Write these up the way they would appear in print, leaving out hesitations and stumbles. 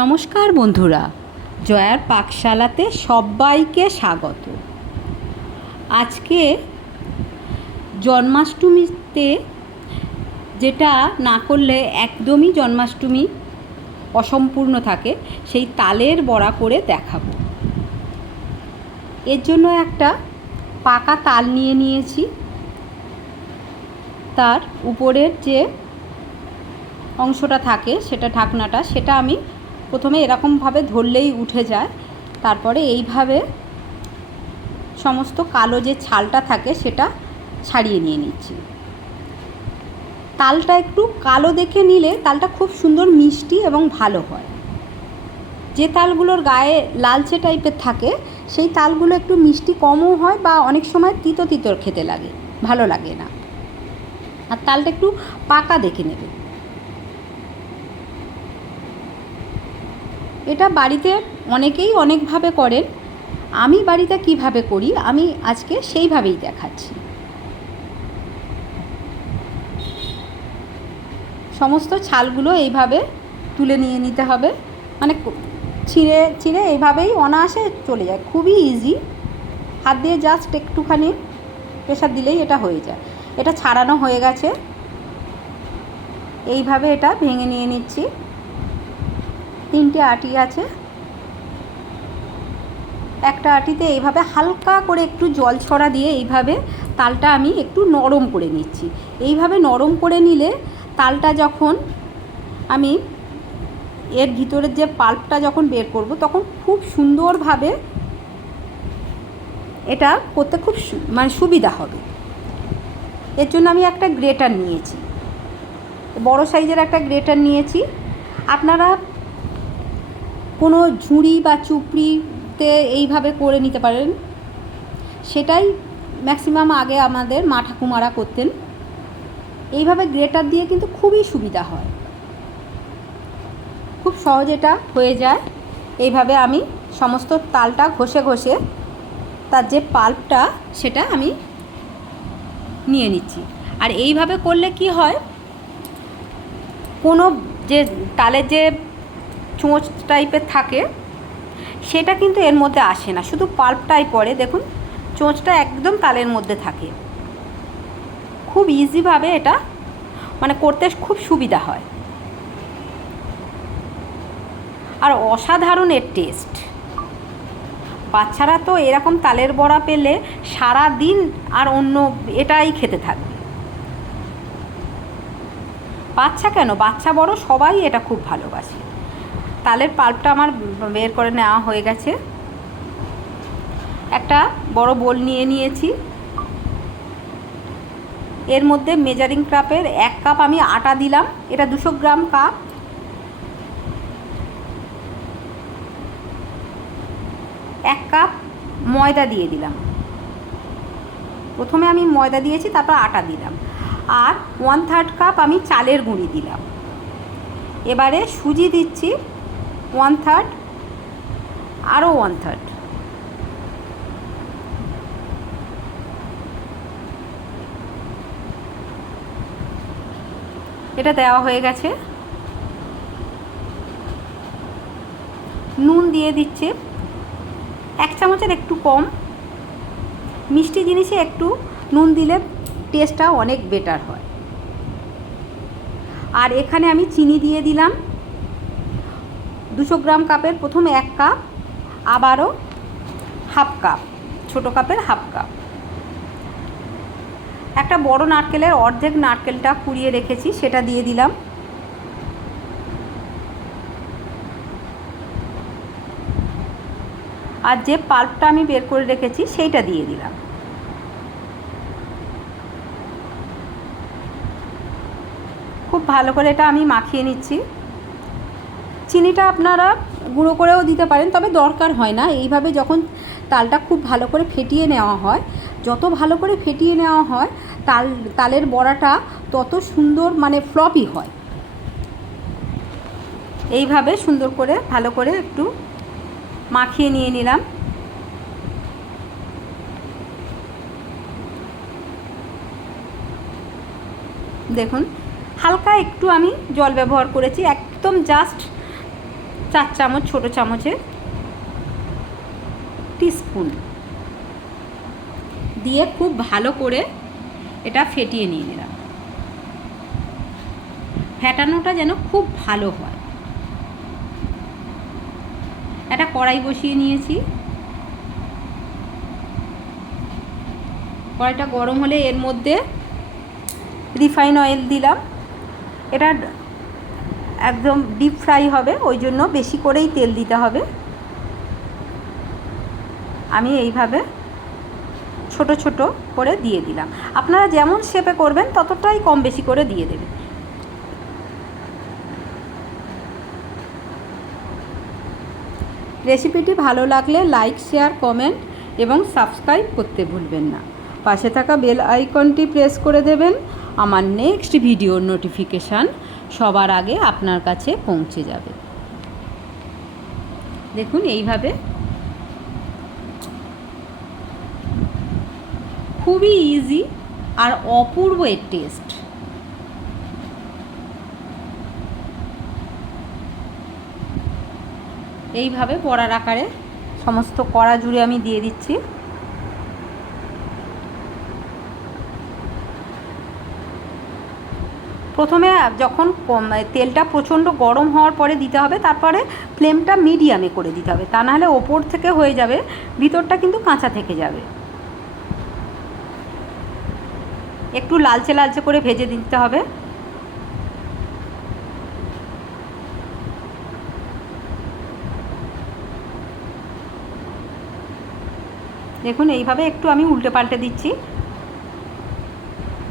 নমস্কার বন্ধুরা, জয়ার পাকশালাতে সবাইকে স্বাগত। আজকে জন্মাষ্টমীতে যেটা না করলে একদমই জন্মাষ্টমী অসম্পূর্ণ থাকে, সেই তালের বড়া করে দেখাবো। এর জন্য একটা পাকা তাল নিয়ে নিয়েছি। তার উপরের যে অংশটা থাকে সেটা ঢাকনাটা, সেটা আমি প্রথমে এরকমভাবে ধরলেই উঠে যায়। তারপরে এইভাবে সমস্ত কালো যে ছালটা থাকে সেটা ছাড়িয়ে নিয়ে নিচ্ছি। তালটা একটু কালো দেখে নিলে তালটা খুব সুন্দর মিষ্টি এবং ভালো হয়। যে তালগুলোর গায়ে লালচে টাইপের থাকে সেই তালগুলো একটু মিষ্টি কমও হয় বা অনেক সময় তিতো তিতো খেতে লাগে, ভালো লাগে না। আর তালটা একটু পাকা দেখে নেবে। এটা বাড়িতে অনেকেই অনেকভাবে করেন, আমি বাড়িতে কিভাবে করি আমি আজকে সেইভাবেই দেখাচ্ছি। সমস্ত ছালগুলো এইভাবে তুলে নিয়ে নিতে হবে, মানে ছিঁড়ে ছিঁড়ে এইভাবেই অনায়াসে চলে যায়, খুবই ইজি। হাত দিয়ে জাস্ট একটুখানি প্রেসার দিলেই এটা হয়ে যায়। এটা ছাড়ানো হয়ে গেছে, এইভাবে এটা ভেঙে নিয়ে নিচ্ছি। 3টে আটি আছে, একটা আটিতে এইভাবে হালকা করে একটু জল ছড়া দিয়ে এইভাবে তালটা আমি একটু নরম করে নিচ্ছি। এইভাবে নরম করে নিলে তালটা যখন আমি এর ভিতরের যে পাল্পটা যখন বের করব তখন খুব সুন্দরভাবে এটা করতে খুব সুবিধা হবে। এর জন্য আমি একটা গ্রেটার নিয়েছি, বড় সাইজের একটা গ্রেটার নিয়েছি। আপনারা কোনো ঝুড়ি বা চুপড়িতে এইভাবে করে নিতে পারেন, সেটাই ম্যাক্সিমাম আগে আমাদের মা ঠাকুমারা করতেন। এইভাবে গ্রেটার দিয়ে কিন্তু খুবই সুবিধা হয়, খুব সহজ এটা হয়ে যায়। এইভাবে আমি সমস্ত তালটা ঘষে ঘষে তার যে পাল্পটা সেটা আমি নিয়ে নিচ্ছি। আর এইভাবে করলে কি হয়, কোনো যে তালের যে চোঁচ টাইপের থাকে সেটা কিন্তু এর মধ্যে আসে না, শুধু পাল্পটাই পড়ে। দেখুন, চোঁচটা একদম তালের মধ্যে থাকে। খুব ইজিভাবে এটা মানে করতে খুব সুবিধা হয়, আর অসাধারণ এর টেস্ট। বাচ্চারা তো এরকম তালের বড়া পেলে সারা দিন আর অন্য এটাই খেতে থাকবে। বাচ্চা কেন, বাচ্চা বড় সবাই এটা খুব ভালোবাসে। তালের পাল্পটা আমার বের করে নেওয়া হয়ে গেছে। একটা বড় বোল নিয়ে নিয়েছি, এর মধ্যে মেজারিং কাপের 1 কাপ আমি আটা দিলাম। এটা 200 গ্রাম কাপ। 1 কাপ ময়দা দিয়ে দিলাম। প্রথমে আমি ময়দা দিয়েছি, তারপর আটা দিলাম। আর 1/3 কাপ আমি চালের গুঁড়ি দিলাম। এবারে সুজি দিচ্ছি 1/3, আরও 1/3। এটা দেওয়া হয়ে গেছে। নুন দিয়ে দিচ্ছে 1 চামচের একটু কম। মিষ্টি জিনিসে একটু নুন দিলে টেস্টটা অনেক বেটার হয়। আর এখানে আমি চিনি দিয়ে দিলাম 200 গ্রাম কাপের প্রথমে 1 কাপ, আবারও 1/2 কাপ, ছোটো কাপের 1/2 কাপ। একটা বড় নারকেলের অর্ধেক নারকেলটা কুড়িয়ে রেখেছি, সেটা দিয়ে দিলাম। আর যে পাল্পটা আমি বের করে রেখেছি সেইটা দিয়ে দিলাম। খুব ভালো করে এটা আমি মাখিয়ে নিচ্ছি। চিনিটা আপনারা গুঁড়ো করেও দিতে পারেন, তবে দরকার হয় না। এইভাবে যখন তালটা খুব ভালো করে ফেটিয়ে নেওয়া হয়, যত ভালো করে ফেটিয়ে নেওয়া হয় তালের বড়াটা তত সুন্দর মানে ফ্লপি হয়। এইভাবে সুন্দর করে ভালো করে একটু মাখিয়ে নিয়ে নিলাম। দেখুন, হালকা একটু আমি জল ব্যবহার করেছি, একদম জাস্ট 4 চামচ ছোটো চামচের টিস্পুন দিয়ে খুব ভালো করে এটা ফেটিয়ে নিয়ে নিলাম। ফেটানোটা যেন খুব ভালো হয়। একটা কড়াই বসিয়ে নিয়েছি। কড়াইটা গরম হলে এর মধ্যে রিফাইন অয়েল দিলাম। এটা একদম ডিপ ফ্রাই হবে, ওই জন্য বেশি করেই তেল দিতে হবে। আমি এইভাবে ছোট ছোট করে দিয়ে দিলাম। আপনারা যেমন শেপে করবেন ততটাই কম বেশি করে দিয়ে দেবেন। রেসিপিটি ভালো লাগলে লাইক, শেয়ার, কমেন্ট এবং সাবস্ক্রাইব করতে ভুলবেন না। পাশে থাকা বেল আইকনটি প্রেস করে দেবেন। আমার নেক্সট ভিডিওর নোটিফিকেশান সবার আগে আপনার কাছে পৌঁছে যাবে। দেখুন এইভাবে খুবই ইজি আর অপূর্ব এর টেস্ট। এইভাবে বড়ার আকারে সমস্ত কড়া জুড়ে আমি দিয়ে দিচ্ছি। প্রথমে যখন তেলটা প্রচণ্ড গরম হওয়ার পরে দিতে হবে, তারপরে ফ্লেমটা মিডিয়ামে করে দিতে হবে, তা নাহলে ওপর থেকে হয়ে যাবে, ভিতরটা কিন্তু কাঁচা থেকে যাবে। একটু লালচে লালচে করে ভেজে দিতে হবে। দেখুন এইভাবে একটু আমি উল্টে পাল্টে দিচ্ছি।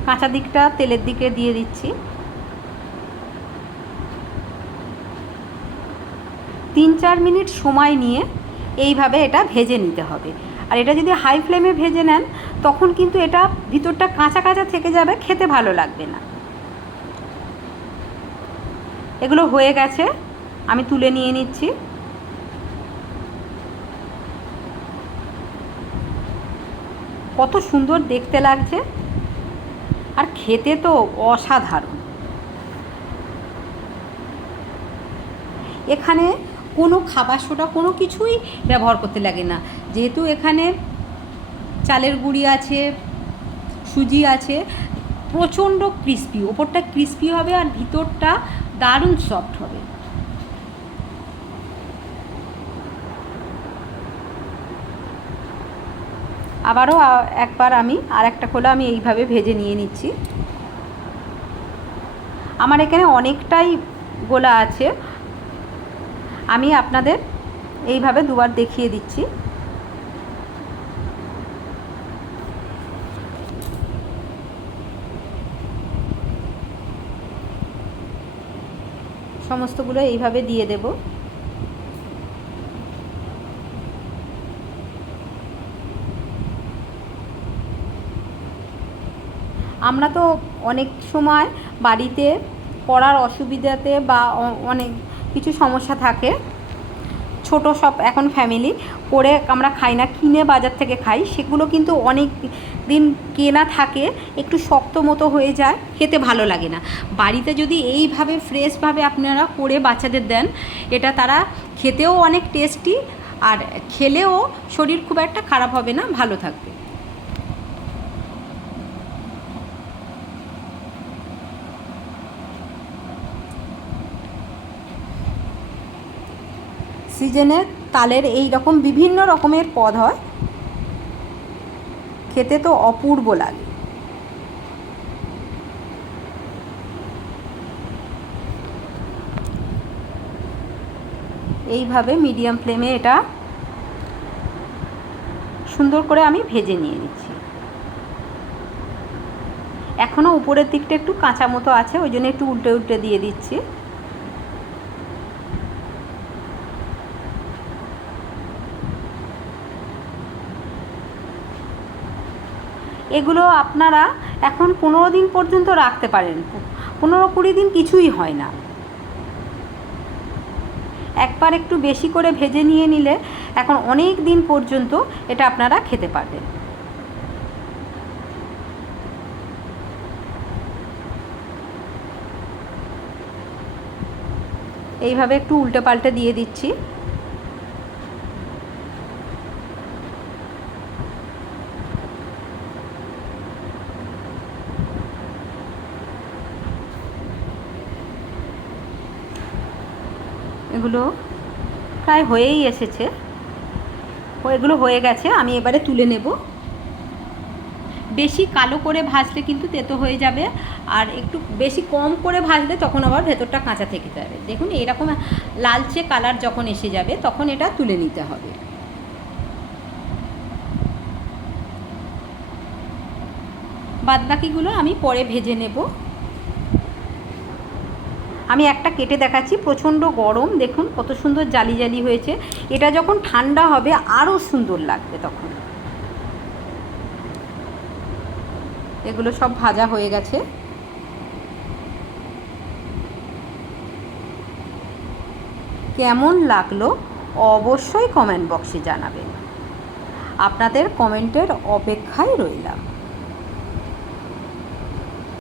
কাঁচা দিকটা তেলের দিকে দিয়ে দিচ্ছি। 3-4 মিনিট সময় নিয়ে এইভাবে এটা ভেজে নিতে হবে। আর এটা যদি হাই ফ্লেমে ভেজে নেন তখন কিন্তু এটা ভিতরটা কাঁচা কাঁচা থেকে যাবে, খেতে ভালো লাগবে না। এগুলো হয়ে গেছে, আমি তুলে নিয়ে নিচ্ছি। কত সুন্দর দেখতে লাগছে আর খেতে তো অসাধারণ। এখানে কোনো খাবার সোডা কোনো কিছুই ব্যবহার করতে লাগে না, যেহেতু এখানে চালের গুঁড়ি আছে, সুজি আছে। প্রচণ্ড ক্রিস্পি, ওপরটা ক্রিস্পি হবে আর ভিতরটা দারুণ সফট হবে। আবারও একবার আমি আর একটা খোলা আমি এইভাবে ভেজে নিয়ে নিচ্ছি। আমার এখানে অনেকটাই গোলা আছে, আমি আপনাদের এইভাবে দুবার দেখিয়ে দিচ্ছি। সমস্তগুলো এইভাবে দিয়ে দেব। আমরা তো অনেক সময় বাড়িতে করার অসুবিধাতে বা অনেক কিছু সমস্যা থাকে, ছোট সব এখন ফ্যামিলি করে আমরা খাই না, কিনে বাজার থেকে খাই। সেগুলো কিন্তু অনেক দিন কেনা থাকে, একটু শক্ত মতো হয়ে যায়, খেতে ভালো লাগে না। বাড়িতে যদি এইভাবে ফ্রেশভাবে আপনারা করে বাচ্চাদের দেন, এটা তারা খেতেও অনেক টেস্টি আর খেলেও শরীর খুব একটা খারাপ হবে না, ভালো থাকবে। সিজনের তালের এই রকম বিভিন্ন রকমের পদ হয়, খেতে তো অপূর্ব লাগে। এইভাবে মিডিয়াম ফ্লেমে এটা সুন্দর করে আমি ভেজে নিয়ে নিচ্ছি। এখনও উপরের দিকটা একটু কাঁচা মতো আছে, ওই জন্য একটু উল্টে উল্টে দিয়ে দিচ্ছি। এগুলো আপনারা এখন 15 দিন পর্যন্ত রাখতে পারেন, 15-20 দিন কিছুই হয় না। একবার একটু বেশি করে ভেজে নিয়ে নিলে এখন অনেক দিন পর্যন্ত এটা আপনারা খেতে পারবেন। এইভাবে একটু উল্টে পাল্টে দিয়ে দিচ্ছি। এগুলো প্রায় হয়েই এসেছে, এগুলো হয়ে গেছে। আমি এবারে তুলে নেব। বেশি কালো করে ভাজলে কিন্তু তেতো হয়ে যাবে, আর একটু বেশি কম করে ভাজলে তখন আবার ভেতরটা কাঁচা থেকে যাবে। দেখুন এরকম লালচে কালার যখন এসে যাবে তখন এটা তুলে নিতে হবে। বাদবাকিগুলো আমি পরে ভেজে নেব। আমি একটা কেটে দেখাচ্ছি, প্রচণ্ড গরম, দেখুন কত সুন্দর জালি জালি হয়েছে। এটা যখন ঠান্ডা হবে আরও সুন্দর লাগবে তখন। এগুলো সব ভাজা হয়ে গেছে। কেমন লাগলো অবশ্যই কমেন্ট বক্সে জানাবেন। আপনাদের কমেন্টের অপেক্ষায় রইলাম।